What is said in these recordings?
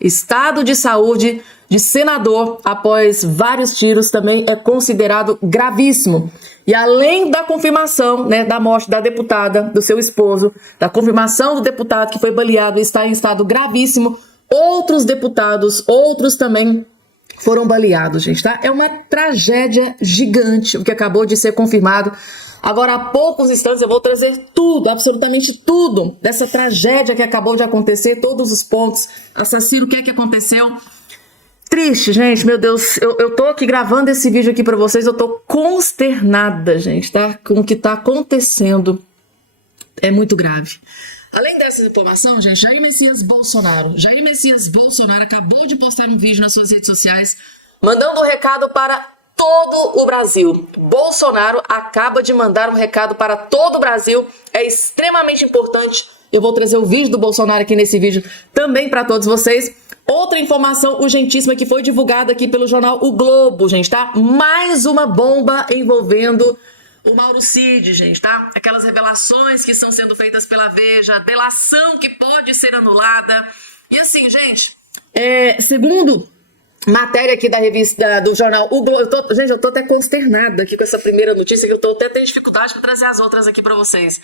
Estado de saúde de senador após vários tiros também é considerado gravíssimo. E além da confirmação, né, da morte da deputada, do seu esposo, da confirmação do deputado que foi baleado e está em estado gravíssimo, outros deputados, outros também foram baleados, gente, tá? É uma tragédia gigante o que acabou de ser confirmado. Agora, há poucos instantes, eu vou trazer tudo, absolutamente tudo, dessa tragédia que acabou de acontecer, todos os pontos. Assassino, o que é que aconteceu? Triste, gente, meu Deus, eu tô aqui gravando esse vídeo aqui pra vocês, eu tô consternada, gente, tá? Com o que tá acontecendo. É muito grave. Além dessa informação, gente, Jair Messias Bolsonaro acabou de postar um vídeo nas suas redes sociais, mandando um recado para todo o Brasil. Bolsonaro acaba de mandar um recado para todo o Brasil, é extremamente importante. Eu vou trazer o vídeo do Bolsonaro aqui nesse vídeo também para todos vocês. Outra informação urgentíssima que foi divulgada aqui pelo jornal O Globo, gente, tá? Mais uma bomba envolvendo o Mauro Cid, gente, tá? Aquelas revelações que estão sendo feitas pela Veja, delação que pode ser anulada. E assim, gente, segundo matéria aqui da revista, do jornal O Globo, eu tô até consternada aqui com essa primeira notícia, que eu tô até tendo dificuldade para trazer as outras aqui para vocês.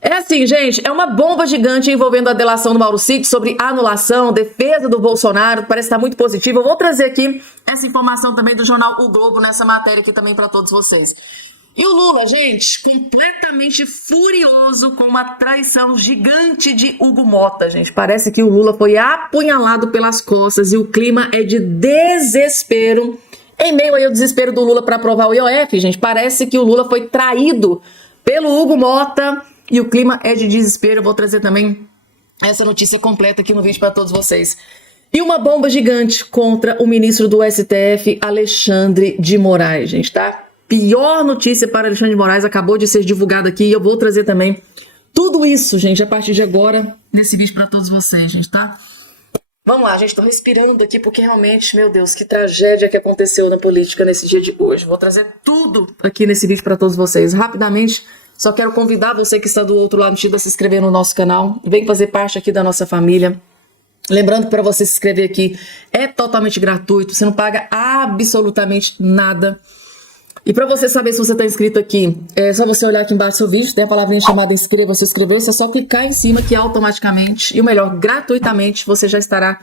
É assim, gente, é uma bomba gigante envolvendo a delação do Mauro Cid sobre anulação, defesa do Bolsonaro, parece estar muito positivo. Eu vou trazer aqui essa informação também do jornal O Globo, nessa matéria aqui também para todos vocês. E o Lula, gente, completamente furioso com uma traição gigante de Hugo Mota, gente. Parece que o Lula foi apunhalado pelas costas e o clima é de desespero. Em meio aí ao desespero do Lula para aprovar o IOF, gente, parece que o Lula foi traído pelo Hugo Mota e o clima é de desespero. Eu vou trazer também essa notícia completa aqui no vídeo para todos vocês. E uma bomba gigante contra o ministro do STF, Alexandre de Moraes, gente, tá? Pior notícia para Alexandre de Moraes acabou de ser divulgada aqui e eu vou trazer também tudo isso, gente, a partir de agora, nesse vídeo para todos vocês, gente, tá? Vamos lá, gente, tô respirando aqui porque realmente, meu Deus, que tragédia que aconteceu na política nesse dia de hoje. Vou trazer tudo aqui nesse vídeo para todos vocês. Rapidamente, só quero convidar você que está do outro lado a se inscrever no nosso canal. Vem fazer parte aqui da nossa família. Lembrando que para você se inscrever aqui é totalmente gratuito, você não paga absolutamente nada. E para você saber se você está inscrito aqui, é só você olhar aqui embaixo do seu vídeo, tem a palavrinha chamada inscreva-se, inscrever-se, é só clicar em cima que automaticamente, e o melhor, gratuitamente, você já estará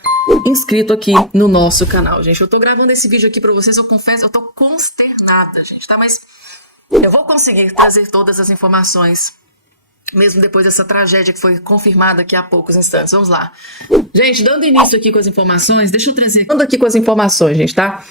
inscrito aqui no nosso canal, gente. Eu tô gravando esse vídeo aqui para vocês, eu confesso, eu tô consternada, gente, tá? Mas eu vou conseguir trazer todas as informações, mesmo depois dessa tragédia que foi confirmada aqui há poucos instantes. Vamos lá. Gente, dando início aqui com as informações, deixa eu trazer... Dando aqui com as informações, gente, tá?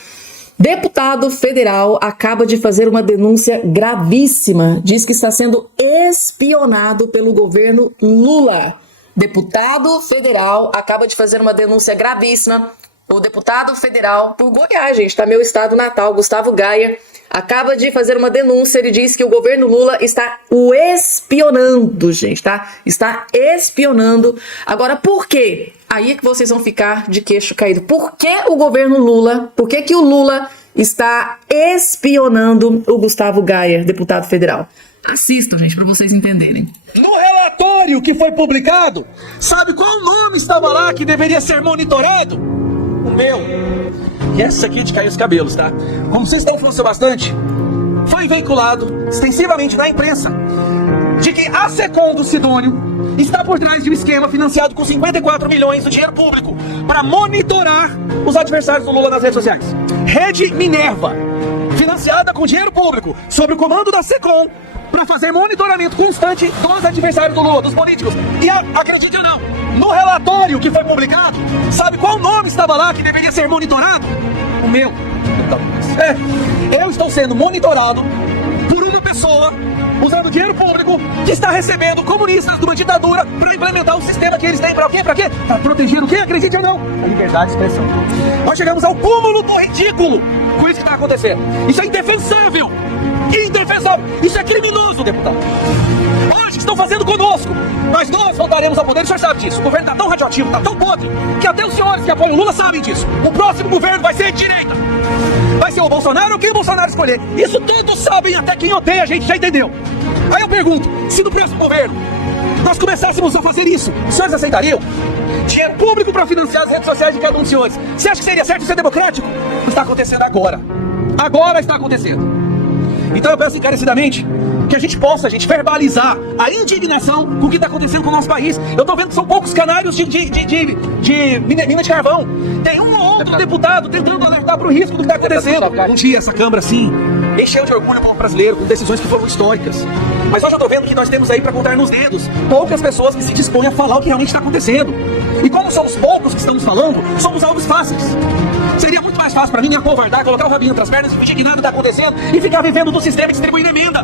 Deputado federal acaba de fazer uma denúncia gravíssima. Diz que está sendo espionado pelo governo Lula. Deputado federal acaba de fazer uma denúncia gravíssima. O deputado federal por Goiás, gente, tá? Meu estado natal, Gustavo Gaia, acaba de fazer uma denúncia. Ele diz que o governo Lula está o espionando, gente, tá? Está espionando. Agora, por quê? Aí é que vocês vão ficar de queixo caído. Por que o governo Lula, por que o Lula está espionando o Gustavo Gaia, deputado federal? Assistam, gente, para vocês entenderem. No relatório que foi publicado, sabe qual nome estava lá que deveria ser monitorado? O meu. E essa aqui de cair os cabelos, tá? Como vocês estão falando bastante, foi veiculado extensivamente na imprensa de que a SECOM do Sidônio está por trás de um esquema financiado com 54 milhões do dinheiro público para monitorar os adversários do Lula nas redes sociais. Rede Minerva, financiada com dinheiro público, sob o comando da SECOM, para fazer monitoramento constante dos adversários do Lula, dos políticos. E acredite ou não, no relatório que foi publicado, sabe qual nome estava lá que deveria ser monitorado? O meu. Eu estou sendo monitorado por uma pessoa usando dinheiro público que está recebendo comunistas de uma ditadura para implementar o sistema que eles têm. Para quê? Para quê? Para proteger o quê? Acredite ou não? A liberdade de expressão. Nós chegamos ao cúmulo do ridículo com isso que está acontecendo. Isso é indefensável. Indefensável. Isso é criminoso, deputado. Hoje estão fazendo conosco, mas nós voltaremos ao poder. O senhor sabe disso. O governo está tão radioativo, está tão podre, que até os senhores que apoiam o Lula sabem disso. O próximo governo vai ser de direita. Vai ser o Bolsonaro ou quem o Bolsonaro escolher. Isso todos sabem, até quem odeia a gente já entendeu. Aí eu pergunto, se no próximo governo nós começássemos a fazer isso, os senhores aceitariam? dinheiro público para financiar as redes sociais de cada um dos senhores. Você acha que seria certo ser democrático? Está acontecendo agora. Agora está acontecendo. Então eu peço encarecidamente que a gente possa, verbalizar a indignação com o que está acontecendo com o nosso país. Eu tô vendo que são poucos canários de mina de carvão. Tem um ou outro deputado tentando alertar para o risco do que está acontecendo. Um dia essa Câmara, assim, encheu de orgulho o povo brasileiro com decisões que foram históricas. Mas hoje eu tô vendo que nós temos aí para contar nos dedos poucas pessoas que se dispõem a falar o que realmente está acontecendo. E como somos poucos que estamos falando, somos alvos fáceis. Seria muito mais fácil para mim me acovardar, colocar o rabinho entre as pernas e fingir que nada está acontecendo e ficar vivendo do sistema e distribuindo emenda.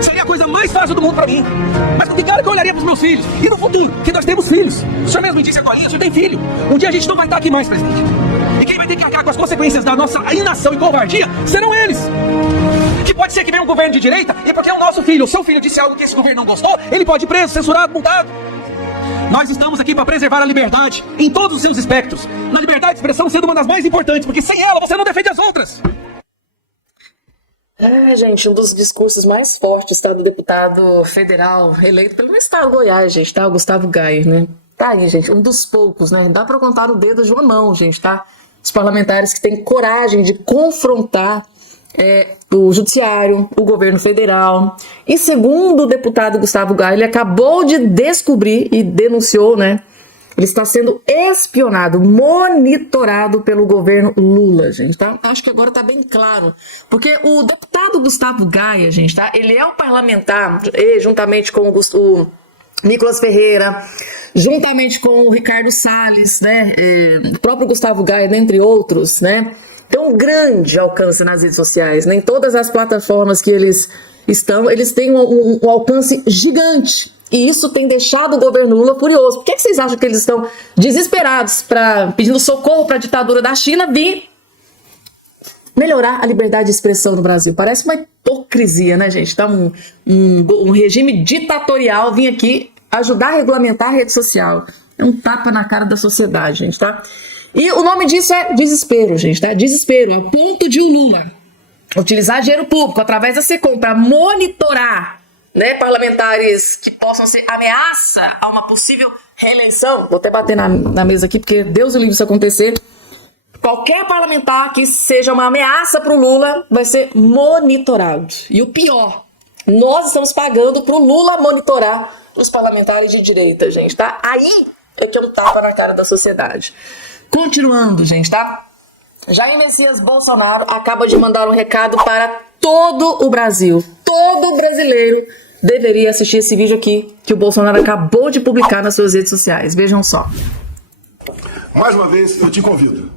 Seria a coisa mais fácil do mundo para mim. Mas com que cara que eu olharia para os meus filhos? E no futuro, que nós temos filhos. O senhor mesmo disse agora, o senhor tem filho. Um dia a gente não vai estar aqui mais, presidente. E quem vai ter que arcar com as consequências da nossa inação e covardia serão eles. Que pode ser que venha um governo de direita e porque é o nosso filho, o seu filho disse algo que esse governo não gostou, ele pode ir preso, censurado, multado. Nós estamos aqui para preservar a liberdade em todos os seus espectros. Na liberdade de expressão sendo uma das mais importantes, porque sem ela você não defende as outras. Gente, um dos discursos mais fortes, tá, do deputado federal eleito pelo estado de Goiás, gente, tá? O Gustavo Gayer, né? Tá aí, gente, um dos poucos, né? Dá para contar o dedo de uma mão, gente, tá? Os parlamentares que têm coragem de confrontar o judiciário, o governo federal. E segundo o deputado Gustavo Gayer, ele acabou de descobrir e denunciou, né? Ele está sendo espionado, monitorado pelo governo Lula, gente, tá? Acho que agora tá bem claro. Porque o deputado Gustavo Gayer, gente, tá? Ele é um parlamentar, juntamente com o Nicolas Ferreira, juntamente com o Ricardo Salles, né? O próprio Gustavo Gayer, entre outros, né? Tem um grande alcance nas redes sociais, né? Em todas as plataformas que eles estão, eles têm um alcance gigante. E isso tem deixado o governo Lula furioso. Por que vocês acham que eles estão desesperados, pedindo socorro para a ditadura da China vir melhorar a liberdade de expressão no Brasil? Parece uma hipocrisia, né, gente? Tá um regime ditatorial vir aqui ajudar a regulamentar a rede social. É um tapa na cara da sociedade, gente, tá? E o nome disso é desespero, gente, tá? Desespero, a ponto de o Lula utilizar dinheiro público através da SECOM para monitorar, né, parlamentares que possam ser ameaça a uma possível reeleição. Vou até bater na mesa aqui, porque Deus o livre isso acontecer. Qualquer parlamentar que seja uma ameaça para o Lula vai ser monitorado. E o pior, nós estamos pagando para o Lula monitorar os parlamentares de direita, gente, tá? Aí é que é um tapa na cara da sociedade. Continuando, gente, tá? Jair Messias Bolsonaro acaba de mandar um recado para todo o Brasil. Todo brasileiro deveria assistir esse vídeo aqui que o Bolsonaro acabou de publicar nas suas redes sociais. Vejam só. Mais uma vez, eu te convido.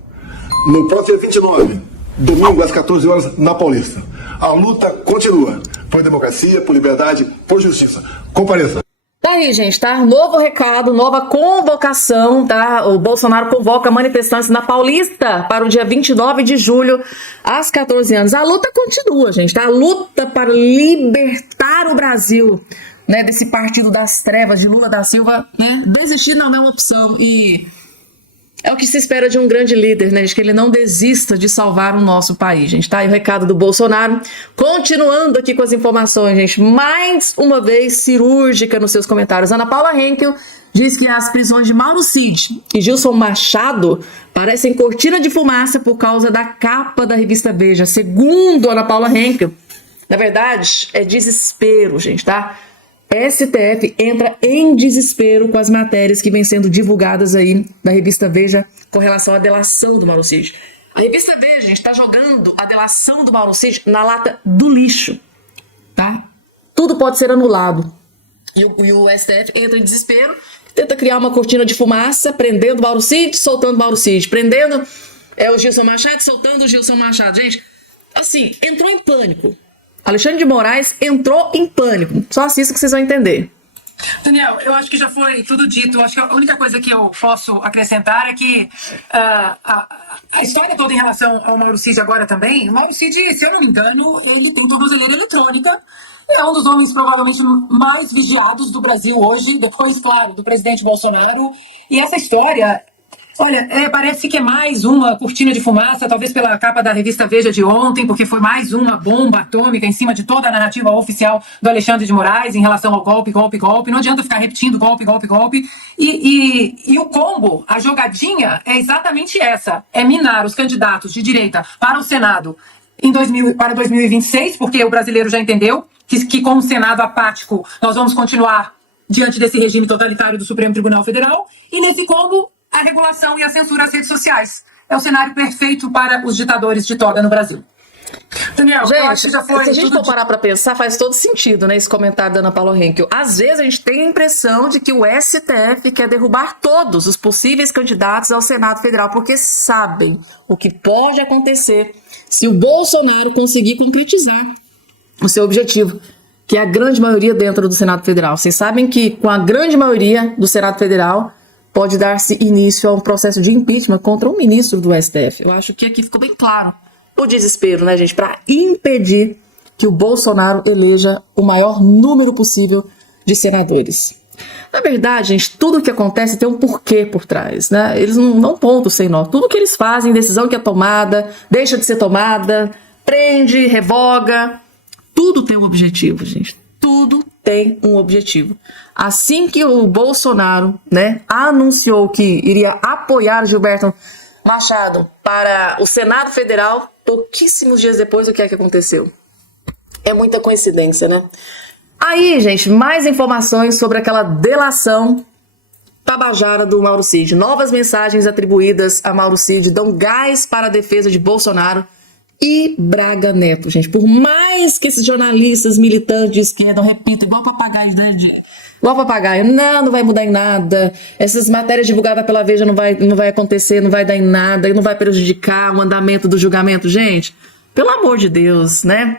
No próximo dia 29, domingo às 14 horas, na Paulista. A luta continua. Por democracia, por liberdade, por justiça. Compareça. Tá aí, gente, tá? Novo recado, nova convocação, tá? O Bolsonaro convoca manifestantes na Paulista para o dia 29 de julho, às 14 anos. A luta continua, gente, tá? A luta para libertar o Brasil, né, desse partido das trevas de Lula da Silva, né? Desistir não é uma opção e é o que se espera de um grande líder, né, gente? Que ele não desista de salvar o nosso país, gente, tá? E o recado do Bolsonaro, continuando aqui com as informações, gente, mais uma vez cirúrgica nos seus comentários. Ana Paula Henkel diz que as prisões de Mauro Cid e Gilson Machado parecem cortina de fumaça por causa da capa da revista Veja. Segundo Ana Paula Henkel, na verdade, é desespero, gente, tá? STF entra em desespero com as matérias que vêm sendo divulgadas aí da revista Veja com relação à delação do Mauro Cid. A revista Veja, gente, está jogando a delação do Mauro Cid na lata do lixo, tá? Tudo pode ser anulado. E o STF entra em desespero, tenta criar uma cortina de fumaça, prendendo Mauro Cid, soltando Mauro Cid, prendendo o Gilson Machado, soltando o Gilson Machado. Gente, assim, entrou em pânico. Alexandre de Moraes entrou em pânico. Só assista que vocês vão entender. Daniel, eu acho que já foi tudo dito. Eu acho que a única coisa que eu posso acrescentar é que a história toda em relação ao Mauro Cid agora também. O Mauro Cid, se eu não me engano, ele tem tornozeleira eletrônica. É um dos homens provavelmente mais vigiados do Brasil hoje, depois, claro, do presidente Bolsonaro. E essa história Olha, parece que é mais uma cortina de fumaça, talvez pela capa da revista Veja de ontem, porque foi mais uma bomba atômica em cima de toda a narrativa oficial do Alexandre de Moraes em relação ao golpe, golpe, golpe. Não adianta ficar repetindo golpe, golpe, golpe. E o combo, a jogadinha é exatamente essa: é minar os candidatos de direita para o Senado para 2026, porque o brasileiro já entendeu que com o Senado apático nós vamos continuar diante desse regime totalitário do Supremo Tribunal Federal, e nesse combo a regulação e a censura às redes sociais. É o cenário perfeito para os ditadores de toga no Brasil. Daniel, gente, eu acho que já foi. Se a gente for parar para pensar, faz todo sentido, né, esse comentário da Ana Paula Henkel. Às vezes a gente tem a impressão de que o STF quer derrubar todos os possíveis candidatos ao Senado Federal, porque sabem o que pode acontecer se o Bolsonaro conseguir concretizar o seu objetivo, que é a grande maioria dentro do Senado Federal. Vocês sabem que com a grande maioria do Senado Federal pode dar-se início a um processo de impeachment contra um ministro do STF. Eu acho que aqui ficou bem claro o desespero, né, gente, para impedir que o Bolsonaro eleja o maior número possível de senadores. Na verdade, gente, tudo o que acontece tem um porquê por trás, né? Eles não dão ponto sem nó. Tudo que eles fazem, decisão que é tomada, deixa de ser tomada, prende, revoga, tudo tem um objetivo, gente. Tudo tem um objetivo. Assim que o Bolsonaro, né, anunciou que iria apoiar Gilberto Machado para o Senado Federal, pouquíssimos dias depois, o que é que aconteceu? É muita coincidência, né? Aí, gente, mais informações sobre aquela delação tabajara do Mauro Cid. Novas mensagens atribuídas a Mauro Cid dão gás para a defesa de Bolsonaro e Braga Neto, gente. Por mais que esses jornalistas militantes de esquerda repitam igual papagaio, né? Igual papagaio, não vai mudar em nada. Essas matérias divulgadas pela Veja não vai acontecer, não vai dar em nada, e não vai prejudicar o andamento do julgamento. Gente, pelo amor de Deus, né?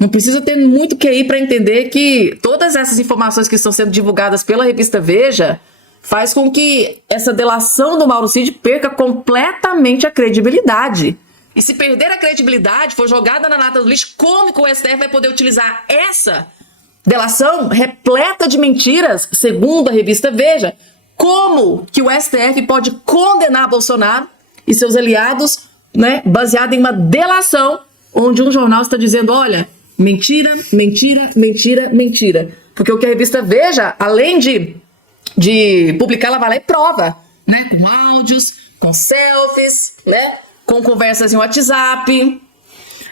Não precisa ter muito QI para entender que todas essas informações que estão sendo divulgadas pela revista Veja faz com que essa delação do Mauro Cid perca completamente a credibilidade. E se perder a credibilidade, for jogada na lata do lixo, como que o STF vai poder utilizar essa delação repleta de mentiras, segundo a revista Veja? Como que o STF pode condenar Bolsonaro e seus aliados, né, baseado em uma delação onde um jornal está dizendo, olha, mentira, mentira, mentira, mentira. Porque o que a revista Veja, além de publicar, ela vai lá e prova, né, com áudios, com selfies, né, com conversas em WhatsApp.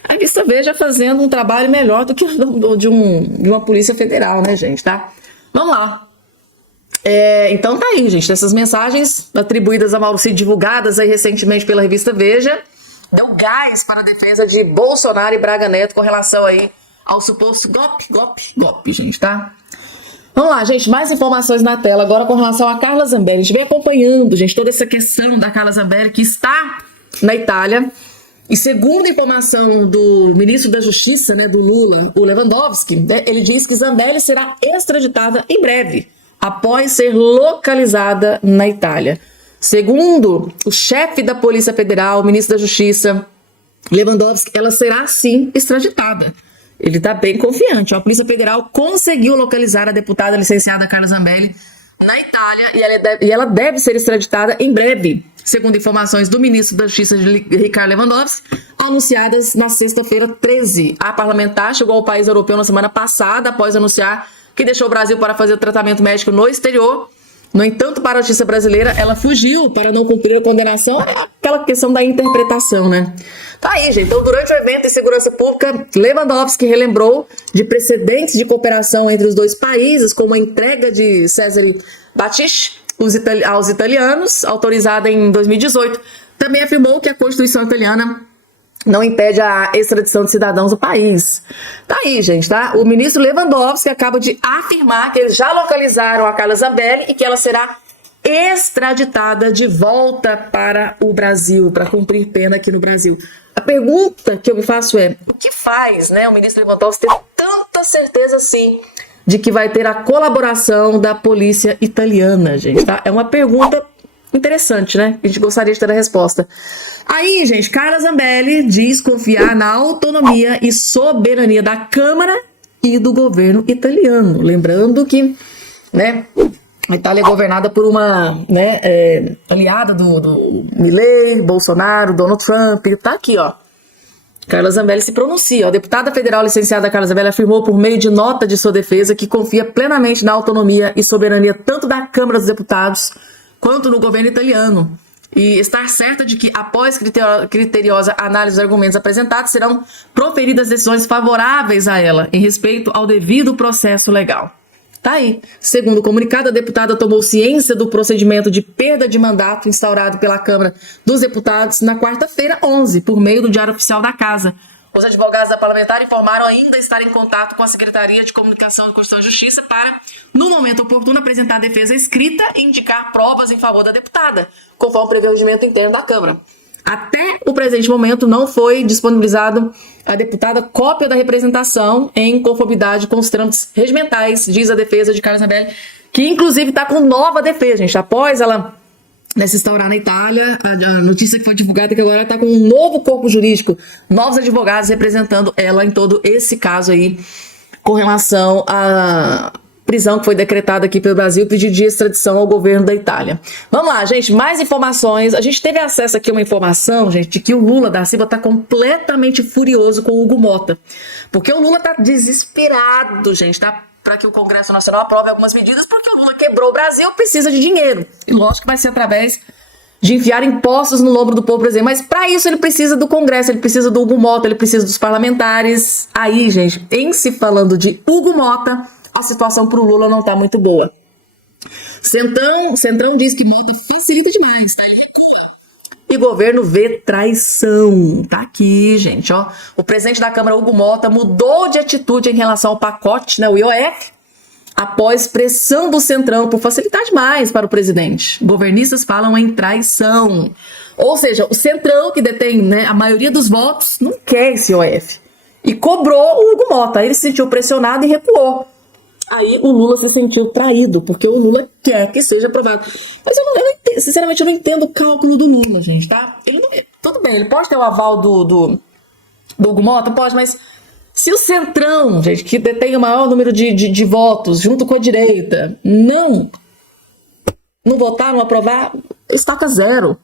A revista Veja fazendo um trabalho melhor do que o de uma polícia federal, né, gente, tá? Vamos lá. Então tá aí, gente, essas mensagens atribuídas a Mauro Cid, divulgadas aí recentemente pela revista Veja, deu gás para a defesa de Bolsonaro e Braga Neto com relação aí ao suposto golpe, gente, tá? Vamos lá, gente, mais informações na tela agora com relação a Carla Zambelli. A gente vem acompanhando, gente, toda essa questão da Carla Zambelli, que está na Itália. E segundo a informação do ministro da Justiça, né, do Lula, o Lewandowski, né, ele diz que Zambelli será extraditada em breve, após ser localizada na Itália. Segundo o chefe da Polícia Federal, o ministro da Justiça, Lewandowski, ela será sim extraditada. Ele está bem confiante. A Polícia Federal conseguiu localizar a deputada licenciada Carla Zambelli na Itália e ela deve ser extraditada em breve, segundo informações do ministro da Justiça, Ricardo Lewandowski, anunciadas na sexta-feira 13. A parlamentar chegou ao país europeu na semana passada, após anunciar que deixou o Brasil para fazer o tratamento médico no exterior. No entanto, para a justiça brasileira, ela fugiu para não cumprir a condenação. É aquela questão da interpretação, né? Tá aí, gente. Então, durante o evento em segurança pública, Lewandowski relembrou de precedentes de cooperação entre os dois países, como a entrega de Cesare Battisti aos italianos, autorizada em 2018. Também afirmou que a Constituição italiana não impede a extradição de cidadãos do país. Tá aí, gente, tá? O ministro Lewandowski acaba de afirmar que eles já localizaram a Carla Zambelli e que ela será extraditada de volta para o Brasil, para cumprir pena aqui no Brasil. A pergunta que eu me faço é, o que faz, né, o ministro Lewandowski ter tanta certeza assim de que vai ter a colaboração da polícia italiana, gente, tá? É uma pergunta interessante, né? A gente gostaria de ter a resposta. Aí, gente, Carla Zambelli diz confiar na autonomia e soberania da Câmara e do governo italiano. Lembrando que, né, A Itália é governada por uma, né, aliada do Milei, Bolsonaro, Donald Trump. Tá aqui, ó. Carla Zambelli se pronuncia. A deputada federal licenciada Carla Zambelli afirmou por meio de nota de sua defesa que confia plenamente na autonomia e soberania tanto da Câmara dos Deputados quanto no governo italiano. E estar certa de que, após criteriosa análise dos argumentos apresentados, serão proferidas decisões favoráveis a ela em respeito ao devido processo legal. Tá aí. Segundo o comunicado, a deputada tomou ciência do procedimento de perda de mandato instaurado pela Câmara dos Deputados na quarta-feira, 11, por meio do Diário Oficial da Casa. Os advogados da parlamentar informaram ainda estar em contato com a Secretaria de Comunicação da Constituição e Justiça para, no momento oportuno, apresentar a defesa escrita e indicar provas em favor da deputada, conforme prevê o regimento interno da Câmara. Até o presente momento não foi disponibilizado à deputada cópia da representação em conformidade com os trâmites regimentais, diz a defesa de Carla Zambelli, que inclusive está com nova defesa, gente. Após ela se instaurar na Itália, a notícia que foi divulgada é que agora ela está com um novo corpo jurídico, novos advogados representando ela em todo esse caso aí, com relação à prisão que foi decretada aqui pelo Brasil, pedido de extradição ao governo da Itália. Vamos lá, gente, mais informações. A gente teve acesso aqui a uma informação, gente, de que o Lula da Silva está completamente furioso com o Hugo Mota. Porque o Lula está desesperado, gente, tá? Para que o Congresso Nacional aprove algumas medidas, porque o Lula quebrou o Brasil, precisa de dinheiro. E lógico que vai ser através de enfiar impostos no lombo do povo brasileiro. Mas para isso ele precisa do Congresso, ele precisa do Hugo Mota, ele precisa dos parlamentares. Aí, gente, em se falando de Hugo Mota, a situação para o Lula não está muito boa. Centrão diz que Mota facilita demais, tá? E governo vê traição. Tá aqui, gente, ó. O presidente da Câmara, Hugo Mota, mudou de atitude em relação ao pacote, né, o IOF, após pressão do Centrão por facilitar demais para o presidente. Governistas falam em traição. Ou seja, o Centrão, que detém, né, a maioria dos votos, não quer esse IOF. E cobrou o Hugo Mota. Aí ele se sentiu pressionado e recuou. Aí o Lula se sentiu traído, porque o Lula quer que seja aprovado. Mas eu não entendo, sinceramente, eu não entendo o cálculo do Lula, gente, tá? Ele não, tudo bem, ele pode ter o aval do Hugo Mota, pode, mas se o Centrão, gente, que detém o maior número de votos, junto com a direita, não votar, não aprovar, estaca zero.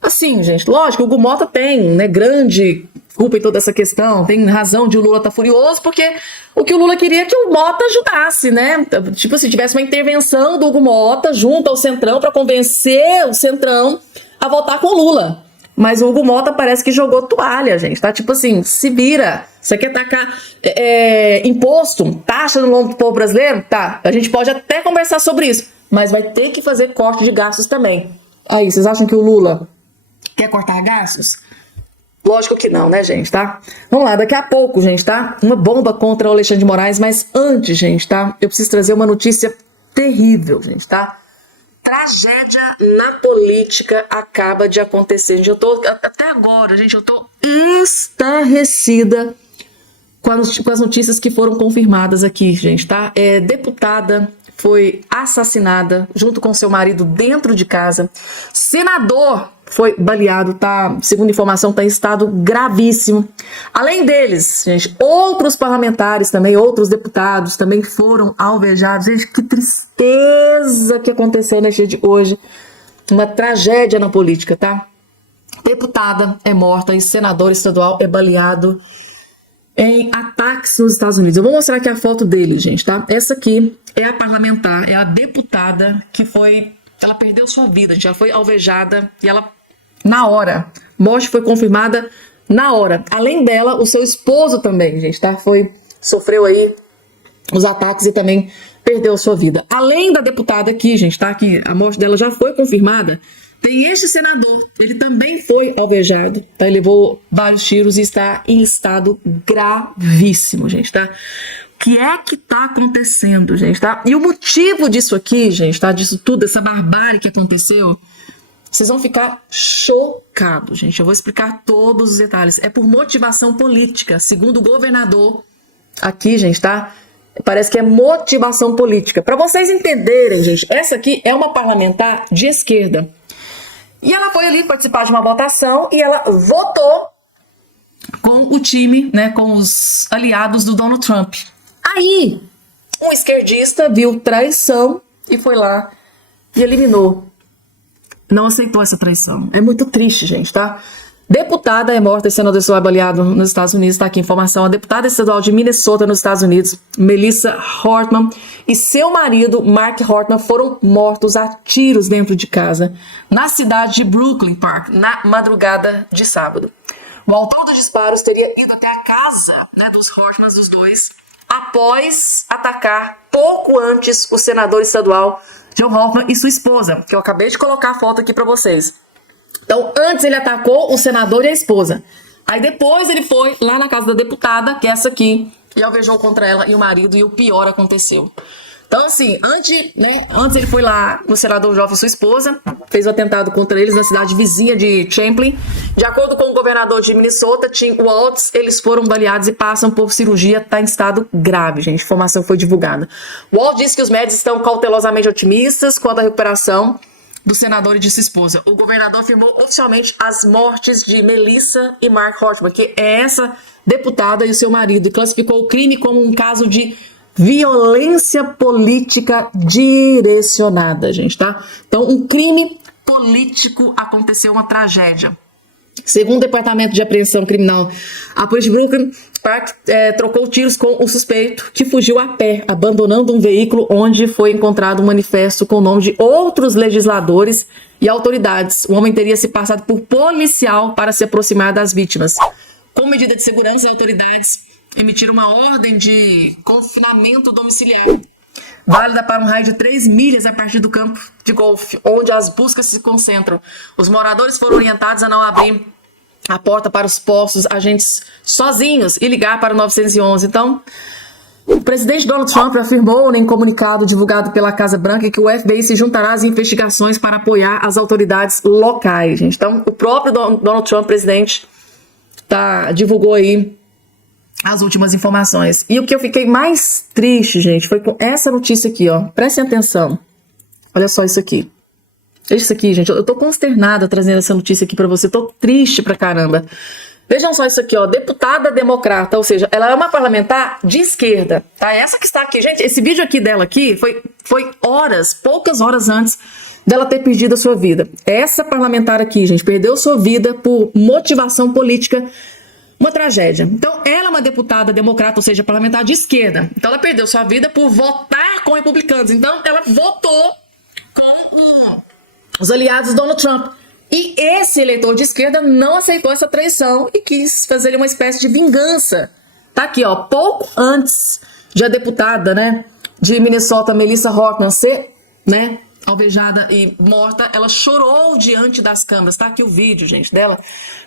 Assim, gente, lógico, o Hugo Mota tem, né, grande culpa em toda essa questão, tem razão de o Lula estar furioso, porque o que o Lula queria é que o Mota ajudasse, né? Tipo, se tivesse uma intervenção do Hugo Mota junto ao Centrão para convencer o Centrão a votar com o Lula. Mas o Hugo Mota parece que jogou toalha, gente, tá? Tipo assim, se vira. Você quer tacar imposto, taxa no lombo do povo brasileiro? Tá, a gente pode até conversar sobre isso, mas vai ter que fazer corte de gastos também. Aí, vocês acham que o Lula quer cortar gastos? Lógico que não, né, gente, tá? Vamos lá, daqui a pouco, gente, tá? Uma bomba contra o Alexandre de Moraes, mas antes, gente, tá? Eu preciso trazer uma notícia terrível, gente, tá? Tragédia na política acaba de acontecer. Gente, eu tô, até agora, gente, eu tô estarrecida com as notícias que foram confirmadas aqui, gente, tá? Deputada foi assassinada junto com seu marido dentro de casa. Senador foi baleado, tá? Segundo informação, tá em estado gravíssimo. Além deles, gente, outros parlamentares também, outros deputados também foram alvejados. Gente, que tristeza que aconteceu nesse dia de hoje. Uma tragédia na política, tá? Deputada é morta e senador estadual é baleado em ataques nos Estados Unidos. Eu vou mostrar aqui a foto dele, gente, tá? Essa aqui é a parlamentar, é a deputada que foi... Ela perdeu sua vida, gente. Ela foi alvejada e ela, na hora, morte foi confirmada na hora. Além dela, o seu esposo também, gente, tá? Sofreu aí os ataques e também perdeu sua vida. Além da deputada aqui, gente, tá? Que a morte dela já foi confirmada. Tem este senador, ele também foi alvejado, tá? Ele levou vários tiros e está em estado gravíssimo, gente, tá? O que é que tá acontecendo, gente, tá? E o motivo disso aqui, gente, tá? Disso tudo, essa barbárie que aconteceu, vocês vão ficar chocados, gente. Eu vou explicar todos os detalhes. É por motivação política, segundo o governador aqui, gente, tá? Parece que é motivação política. Para vocês entenderem, gente, essa aqui é uma parlamentar de esquerda. E ela foi ali participar de uma votação e ela votou com o time, né, com os aliados do Donald Trump. Aí, um esquerdista viu traição e foi lá e eliminou. Não aceitou essa traição. É muito triste, gente, tá? Deputada é morta e senador estadual baleado nos Estados Unidos. Está aqui a informação. A deputada estadual de Minnesota, nos Estados Unidos, Melissa Hortman, e seu marido, Mark Hortman, foram mortos a tiros dentro de casa, na cidade de Brooklyn Park, na madrugada de sábado. O autor dos disparos teria ido até a casa, né, dos Hortmans, dos dois, após atacar pouco antes o senador estadual John Hoffman e sua esposa, que eu acabei de colocar a foto aqui para vocês. Então, antes ele atacou o senador e a esposa. Aí depois ele foi lá na casa da deputada, que é essa aqui, e alvejou contra ela e o marido, e o pior aconteceu. Então, assim, antes ele foi lá, o senador Joffre e sua esposa, fez o atentado contra eles na cidade vizinha de Champlin. De acordo com o governador de Minnesota, Tim Walz, eles foram baleados e passam por cirurgia, tá em estado grave, gente. A informação foi divulgada. Walz disse que os médicos estão cautelosamente otimistas quanto à recuperação do senador e de sua esposa. O governador afirmou oficialmente as mortes de Melissa e Mark Hortman, que é essa deputada e o seu marido, e classificou o crime como um caso de violência política direcionada, gente, tá? Então, um crime político aconteceu, uma tragédia. Segundo o Departamento de Apreensão Criminal, a polícia de Brooklyn Park trocou tiros com o suspeito, que fugiu a pé, abandonando um veículo onde foi encontrado um manifesto com o nome de outros legisladores e autoridades. O homem teria se passado por policial para se aproximar das vítimas. Com medida de segurança, as autoridades emitiram uma ordem de confinamento domiciliar, válida para um raio de 3 milhas a partir do campo de golfe, onde as buscas se concentram. Os moradores foram orientados a não abrir a porta para os postos agentes sozinhos e ligar para o 911. Então, o presidente Donald Trump afirmou em comunicado divulgado pela Casa Branca que o FBI se juntará às investigações para apoiar as autoridades locais, gente. Então, o próprio Donald Trump, presidente, divulgou aí as últimas informações. E o que eu fiquei mais triste, gente, foi com essa notícia aqui, ó. Prestem atenção. Olha só isso aqui. Isso aqui, gente. Eu tô consternada trazendo essa notícia aqui pra você. Eu tô triste pra caramba. Vejam só isso aqui, ó. Deputada democrata, ou seja, ela é uma parlamentar de esquerda, tá? Essa que está aqui. Gente, esse vídeo aqui dela aqui foi poucas horas antes dela ter perdido a sua vida. Essa parlamentar aqui, gente, perdeu sua vida por motivação política. Uma tragédia. Então, ela é uma deputada democrata, ou seja, parlamentar de esquerda. Então, ela perdeu sua vida por votar com republicanos. Então, ela votou com os aliados do Donald Trump. E esse eleitor de esquerda não aceitou essa traição e quis fazer uma espécie de vingança. Tá aqui, ó. Pouco antes de a deputada, né, de Minnesota, Melissa Hortman, ser, né, alvejada e morta, ela chorou diante das câmeras. Tá aqui o vídeo, gente, dela.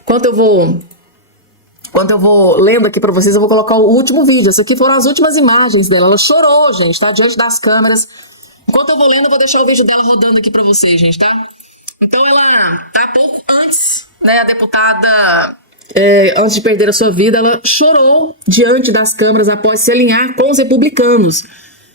Enquanto eu vou lendo aqui pra vocês, eu vou colocar o último vídeo. Essas aqui foram as últimas imagens dela. Ela chorou, gente, tá? Diante das câmeras. Enquanto eu vou lendo, eu vou deixar o vídeo dela rodando aqui pra vocês, gente, tá? Então ela tá pouco antes, né, a deputada, antes de perder a sua vida, ela chorou diante das câmeras após se alinhar com os republicanos.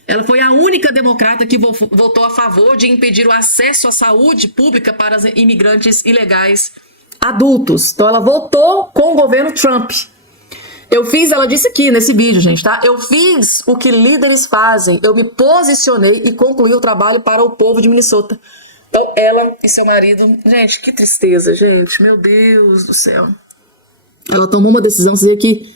Ela foi a única democrata que votou a favor de impedir o acesso à saúde pública para os imigrantes ilegais adultos. Então ela votou com o governo Trump. Ela disse aqui nesse vídeo, gente, tá? Eu fiz o que líderes fazem, eu me posicionei e concluí o trabalho para o povo de Minnesota. Então ela e seu marido, gente, que tristeza, gente, meu Deus do céu. Ela tomou uma decisão, dizer que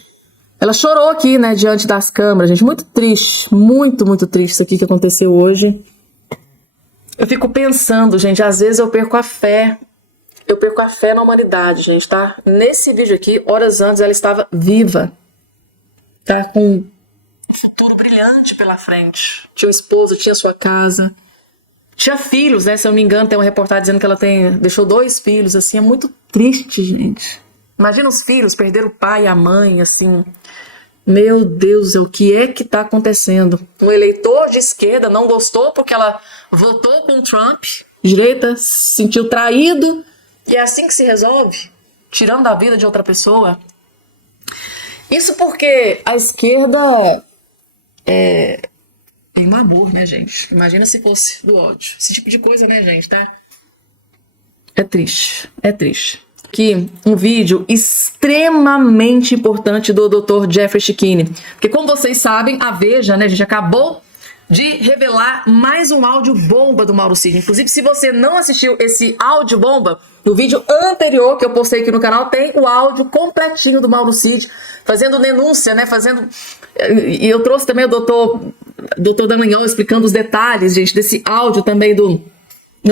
ela chorou aqui, né, diante das câmeras, gente, muito triste, muito, muito triste isso aqui que aconteceu hoje. Eu fico pensando, gente, às vezes eu perco a fé na humanidade, gente, tá? Nesse vídeo aqui, horas antes, ela estava viva, tá? Com um futuro brilhante pela frente. Tinha um esposo, tinha sua casa, tinha filhos, né? Se eu não me engano, tem uma reportagem dizendo que ela deixou 2 filhos, assim, é muito triste, gente. Imagina os filhos, perderam o pai e a mãe, assim. Meu Deus, o que é que tá acontecendo? Um eleitor de esquerda não gostou porque ela votou com Trump, direita, se sentiu traído. E é assim que se resolve? Tirando a vida de outra pessoa? Isso porque a esquerda tem um amor, né, gente? Imagina se fosse do ódio. Esse tipo de coisa, né, gente, tá? É triste, é triste. Aqui, um vídeo extremamente importante do Dr. Jeffrey Schickini. Porque, como vocês sabem, a Veja, né, a gente acabou de revelar mais um áudio bomba do Mauro Cid. Inclusive, se você não assistiu esse áudio bomba, no vídeo anterior que eu postei aqui no canal, tem o áudio completinho do Mauro Cid, fazendo denúncia, né? E eu trouxe também o doutor Dallagnol explicando os detalhes, gente, desse áudio também do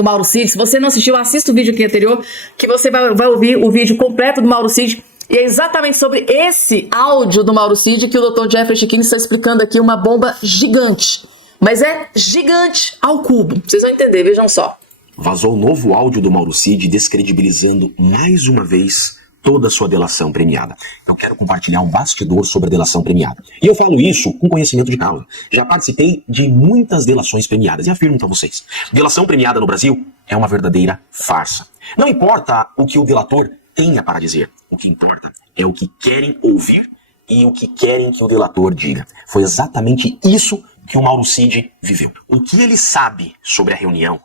Mauro Cid. Se você não assistiu, assista o vídeo aqui anterior, que você vai ouvir o vídeo completo do Mauro Cid. E é exatamente sobre esse áudio do Mauro Cid que o Dr. Jeffrey Chikine está explicando aqui uma bomba gigante. Mas é gigante ao cubo. Vocês vão entender, vejam só. Vazou o novo áudio do Mauro Cid descredibilizando mais uma vez toda a sua delação premiada. Eu quero compartilhar um bastidor sobre a delação premiada. E eu falo isso com conhecimento de causa. Já participei de muitas delações premiadas e afirmo para vocês. Delação premiada no Brasil é uma verdadeira farsa. Não importa o que o delator tenha para dizer. O que importa é o que querem ouvir e o que querem que o delator diga. Foi exatamente isso que o Mauro Cid viveu. O que ele sabe sobre a reunião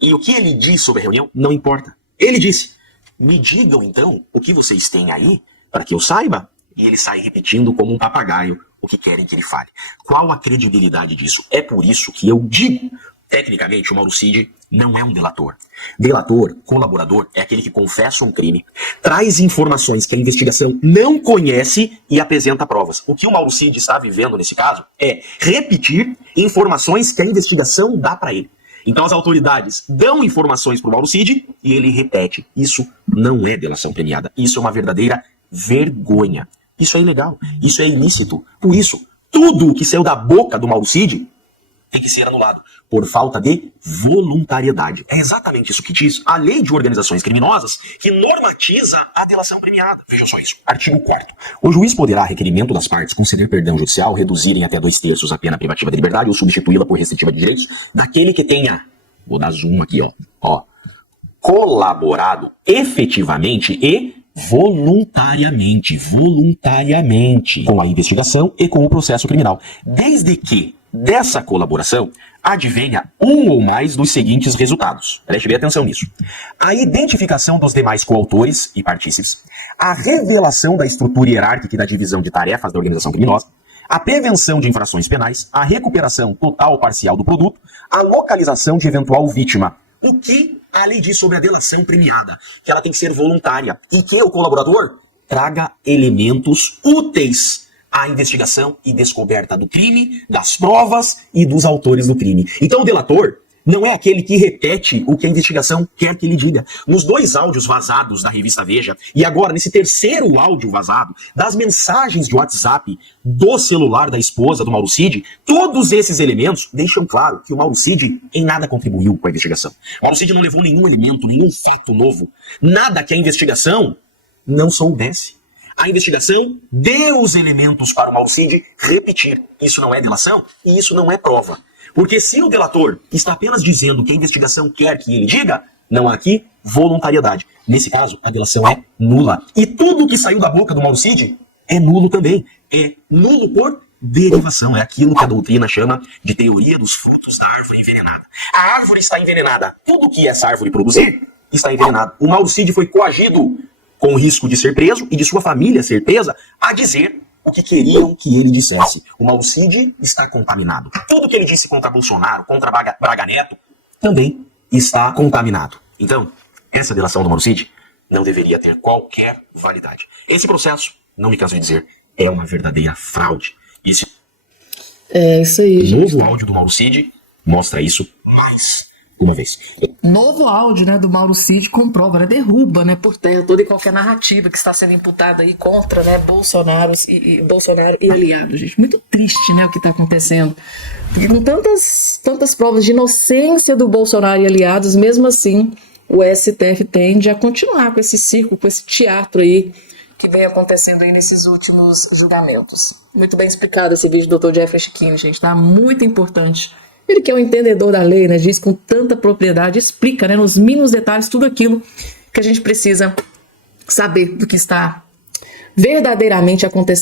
e o que ele diz sobre a reunião não importa. Ele disse: me digam então o que vocês têm aí para que eu saiba. E ele sai repetindo como um papagaio o que querem que ele fale. Qual a credibilidade disso? É por isso que eu digo, tecnicamente, o Mauro Cid não é um delator. Delator, colaborador, é aquele que confessa um crime, traz informações que a investigação não conhece e apresenta provas. O que o Mauro Cid está vivendo nesse caso é repetir informações que a investigação dá para ele. Então as autoridades dão informações para o Mauro Cid e ele repete. Isso não é delação premiada. Isso é uma verdadeira vergonha. Isso é ilegal. Isso é ilícito. Por isso, tudo o que saiu da boca do Mauro Cid tem que ser anulado por falta de voluntariedade. É exatamente isso que diz a Lei de Organizações Criminosas, que normatiza a delação premiada. Vejam só isso. Artigo 4º. O juiz poderá, a requerimento das partes, conceder perdão judicial, reduzirem até 2/3 a pena privativa de liberdade ou substituí-la por restritiva de direitos daquele que tenha, vou dar zoom aqui, ó, colaborado efetivamente e voluntariamente com a investigação e com o processo criminal, desde que dessa colaboração advenha um ou mais dos seguintes resultados. Preste bem atenção nisso: a identificação dos demais coautores e partícipes, a revelação da estrutura hierárquica e da divisão de tarefas da organização criminosa, a prevenção de infrações penais, a recuperação total ou parcial do produto, a localização de eventual vítima. O que a lei diz sobre a delação premiada? Que ela tem que ser voluntária e que o colaborador traga elementos úteis à investigação e descoberta do crime, das provas e dos autores do crime. Então o delator não é aquele que repete o que a investigação quer que ele diga. Nos 2 áudios vazados da revista Veja, e agora nesse 3º áudio vazado, das mensagens de WhatsApp do celular da esposa do Mauro Cid, todos esses elementos deixam claro que o Mauro Cid em nada contribuiu com a investigação. O Mauro Cid não levou nenhum elemento, nenhum fato novo, nada que a investigação não soubesse. A investigação deu os elementos para o Mauro Cid repetir. Isso não é delação e isso não é prova. Porque se o delator está apenas dizendo que a investigação quer que ele diga, não há aqui voluntariedade. Nesse caso, a delação é nula. E tudo que saiu da boca do Mauro Cid é nulo também. É nulo por derivação. É aquilo que a doutrina chama de teoria dos frutos da árvore envenenada. A árvore está envenenada. Tudo que essa árvore produzir está envenenado. O Mauro Cid foi coagido, com o risco de ser preso e de sua família ser presa, a dizer o que queriam que ele dissesse. O Mauro Cid está contaminado. Tudo que ele disse contra Bolsonaro, contra Braga Neto, também está contaminado. Então, essa delação do Mauro Cid não deveria ter qualquer validade. Esse processo, não me canso de dizer, é uma verdadeira fraude. É isso aí, gente. O novo áudio do Mauro Cid mostra isso mais uma vez. Novo áudio, né, do Mauro Cid comprova, né, derruba, né, por terra toda e qualquer narrativa que está sendo imputada aí contra, né, Bolsonaro e aliados, gente. Muito triste, né, o que está acontecendo. Porque com tantas provas de inocência do Bolsonaro e aliados, mesmo assim, o STF tende a continuar com esse circo, com esse teatro aí que vem acontecendo aí nesses últimos julgamentos. Muito bem explicado esse vídeo do Dr. Jeffrey Chikine, gente, tá? Muito importante. Ele que é um entendedor da lei, né, diz com tanta propriedade, explica, né, nos mínimos detalhes tudo aquilo que a gente precisa saber do que está verdadeiramente acontecendo.